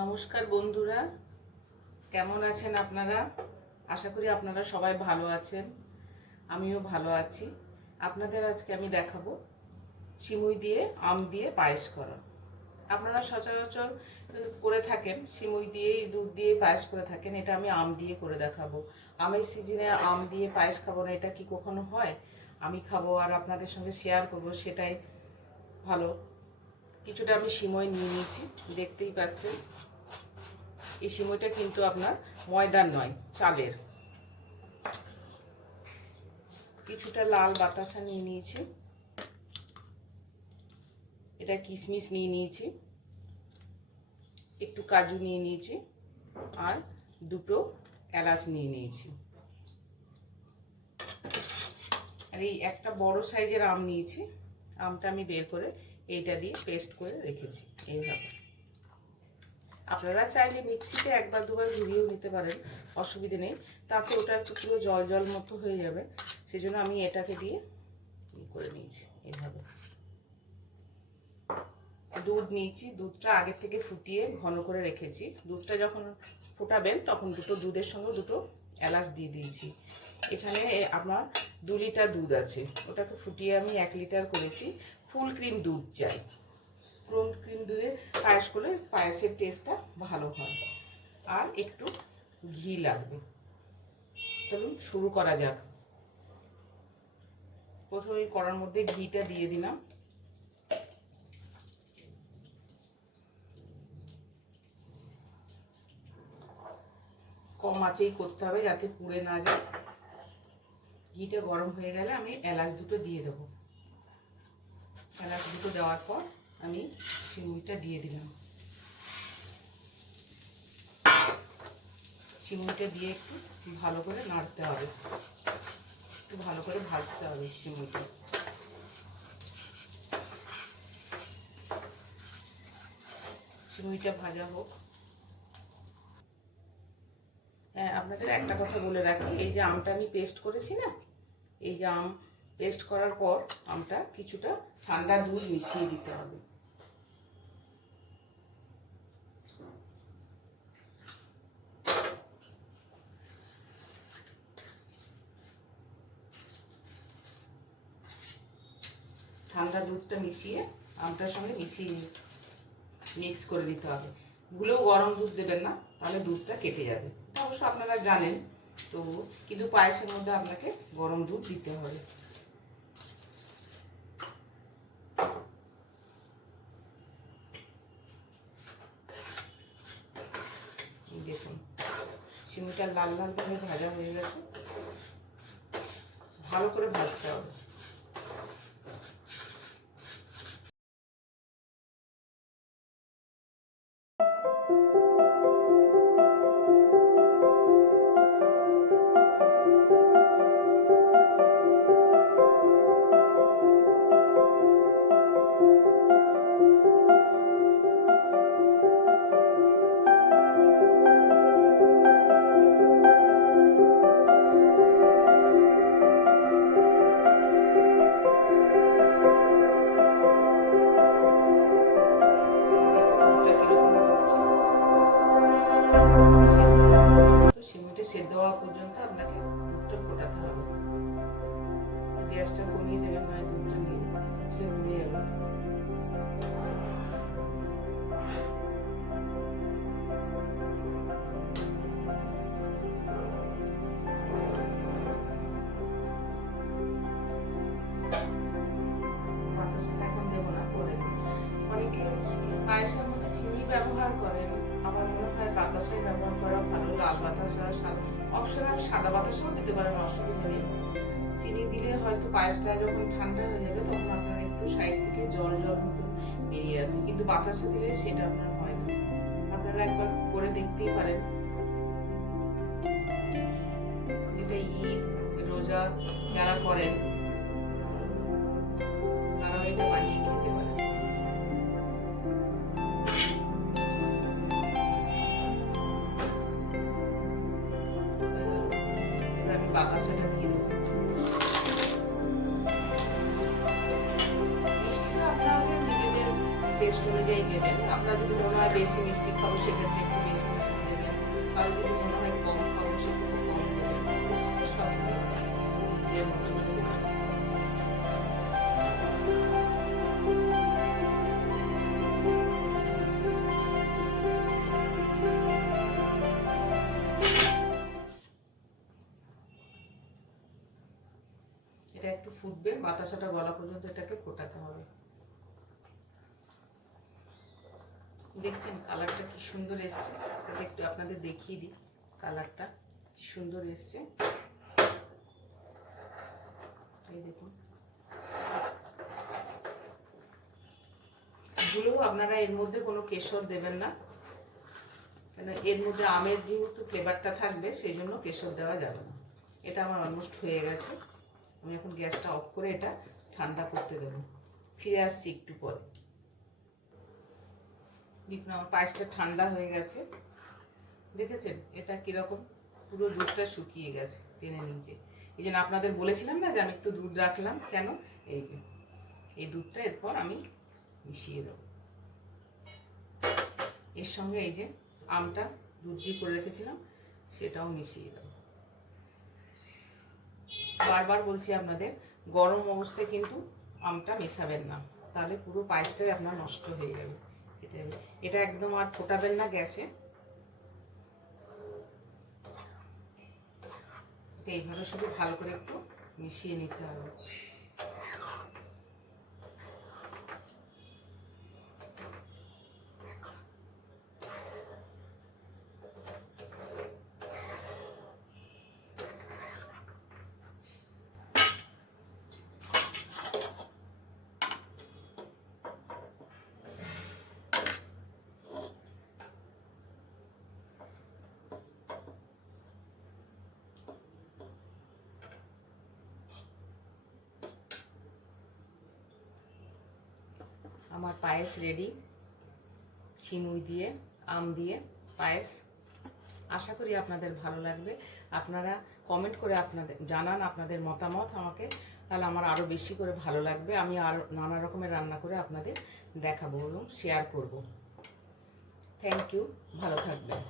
নমস্কার বন্ধুরা, কেমন আছেন আপনারা? আশা করি আপনারা সবাই ভালো আছেন। আমিও ভালো আছি। আপনাদের আজকে আমি দেখাবো সিমুই দিয়ে আম দিয়ে পায়েস করা। আপনারা সচরাচর করে থাকেন, সিমুই দিয়েই দুধ দিয়ে পায়েস করে থাকেন। এটা আমি আম দিয়ে করে দেখাবো। আমের সিজনে আম দিয়ে পায়েস খাবো না, এটা কি কখনো হয়? আমি খাবো আর আপনাদের সঙ্গে শেয়ার করব, সেটাই ভালো। কিছুটা আমি সিমুই নিয়ে নিয়েছি, দেখতেই পাচ্ছেন। এই সিমইটা কিন্তু আপনার ময়দার নয়, চালের। কিছুটা লাল বাতাসা নিয়ে নিয়েছি, এটা কিশমিশ নিয়ে নিয়েছি, একটু কাজু নিয়ে নিয়েছি, আর দুটো এলাচ নিয়ে নিয়েছি। আর এই একটা বড় সাইজের আম নিয়েছি। আমটা আমি বের করে এইটা দিয়ে পেস্ট করে রেখেছি এইভাবে। আপনারা চাইলে মিক্সিতে একবার দুবার ঘুরিয়েও নিতে পারেন, অসুবিধে নেই। তাতে ওটা একটু পুরো জল জল মতো হয়ে যাবে, সেজন্য আমি এটাকে দিয়ে করে নিয়েছি এইভাবে। দুধ নিয়েছি, দুধটা আগে থেকে ফুটিয়ে ঘন করে রেখেছি। দুধটা যখন ফোটাবেন তখন দুধের সঙ্গে দুটো এলাচ দিয়ে দিয়েছি। এখানে আপনার 2 লিটার দুধ আছে, ওটাকে ফুটিয়ে আমি 1 লিটার করেছি। ফুল ক্রিম দুধ চাই। ফুল ক্রিম দুধে পায়েস করলে পায়েসের টেস্টটা ভালো হয়। আর একটু ঘি লাগবে। চলুন শুরু করা যাক। প্রথমে কড়ার মধ্যে ঘিটা দিয়ে দিলাম। কম আঁচেই করতে হবে যাতে পুড়ে না যায়। ঘিটা গরম হয়ে গেলে আমি এলাচ দুটো দিয়ে দেবো। এলাচ দুটো দেওয়ার পর আমি সিমুইটা দিয়ে দিলাম। সিমুইটা দিয়ে একটু ভালো করে নাড়তে হবে, একটু ভালো করে ভাজতে হবে সিমুইটা। সিমুইটা ভাজা হোক। হ্যাঁ, আপনাদের একটা কথা বলে রাখি, এই যে আমটা আমি পেস্ট করেছি না, এই যে আম পেস্ট করার পর আমটা কিছুটা ঠান্ডা দুধ মিশিয়ে দিতে হবে। ঠান্ডা দুধটা মিশিয়ে আমটার সঙ্গে মিশিয়ে মিক্স করে দিতে হবে। ভুলেও গরম দুধ দেবেন না, তাহলে দুধটা কেটে যাবে। এটা অবশ্য আপনারা জানেন, তো কিন্তু পায়েসের মধ্যে আপনাকে গরম দুধ দিতে হবে। দেখুন সিমুইটা লাল লাল করে ভাজা হয়ে গেছে, ভালো করে ভাজতে হবে। সিমুইটা সেদ্ধ হওয়া পর্যন্ত আপনাকে দুধটা ফোটাতে হবে। গ্যাসটা কমিয়ে দেবেন, নয় দুধটা নিয়ে পুড়ে যাবে। বাতাসাটা এখন দেবো না, পরে। অনেকে পায়েসের মধ্যে চিনি ব্যবহার করেন, আমার মনে হয় বাতাসাই ব্যবহার করা ভালো। লাল বাতাসা, অপশনাল সাদা বাতাসাও দিতে পারেন, অসুবিধা নেই। চিনি দিলে হয়তো পায়েসটা যখন ঠান্ডা হয়ে যাবে তখন আপনার একটু সাইড থেকে জল জল মতো বেরিয়ে আসে, কিন্তু বাতাসা দিলে সেটা আপনার হয় না। আপনারা একবার করে দেখতেই পারেন। এটা ঈদ, রোজা যারা করেন তারাও এটা বানিয়ে খেতে পারেন। আমি বাতাসাটা দিয়ে দেবো। মিষ্টিটা আপনাদের নিজেদের টেস্ট অনুযায়ী দেবেন। আপনার যদি মনে হয় বেশি মিষ্টি খাবো সেক্ষেত্রে একটু বেশি মিষ্টি দেবেন, আর যদি মনে হয় কম খাবো সেক্ষেত্রে কম দেবেন। মিষ্টিটা সবসময় দুধের মতো দেবেন। এটা একটু ফুটবে, বাতাসাটা গলা পর্যন্ত এটাকে ফোটাতে হবে। দেখছেন কালারটা কি সুন্দর এসছে, একটু আপনাদের দেখিয়ে দিই। কালারটা কি সুন্দর এসছে, এই দেখুন। ভুলেও আপনারা এর মধ্যে কোনো কেশর দেবেন না, কেন এর মধ্যে আমের যেহেতু ফ্লেভারটা থাকবে সেই জন্য কেশর দেওয়া যাবে না। এটা আমার অলমোস্ট হয়ে গেছে। আমি এখন গ্যাসটা অফ করে এটা ঠান্ডা করতে দেবো। ফিরে আসছি একটু পরে। দেখুন আমার পায়েসটা ঠান্ডা হয়ে গেছে, দেখেছেন এটা কিরকম পুরো দুধটা শুকিয়ে গেছে টেনে নিচে। এই জন্য আপনাদের বলেছিলাম না যে আমি একটু দুধ রাখলাম, কেন এই যে এই দুধটা এরপর আমি মিশিয়ে দেবো এর সঙ্গে। এই যে আমটা দুধ দিয়ে করে রেখেছিলাম সেটাও মিশিয়ে দেবো। বারবার বলছি আপনাদের, গরম অবস্থায় কিন্তু আমটা মেশাবেন না, তাহলে পুরো পায়েসটাই আপনার নষ্ট হয়ে যাবে। এটা একদম আর ফোটাবেন না গ্যাসে। এইভাবে শুধু ভালো করে একটু মিশিয়ে নিতে হবে। আমার পায়েস রেডি, সিমুই দিয়ে আম দিয়ে পায়েস। আশা করি আপনাদের ভালো লাগবে। আপনারা কমেন্ট করে আপনাদের জানান আপনাদের মতামত আমাকে, তাহলে আমার আরও বেশি করে ভালো লাগবে। আমি আরও নানা রকমের রান্না করে আপনাদের দেখাবো এবং শেয়ার করব। থ্যাংক ইউ, ভালো থাকবেন।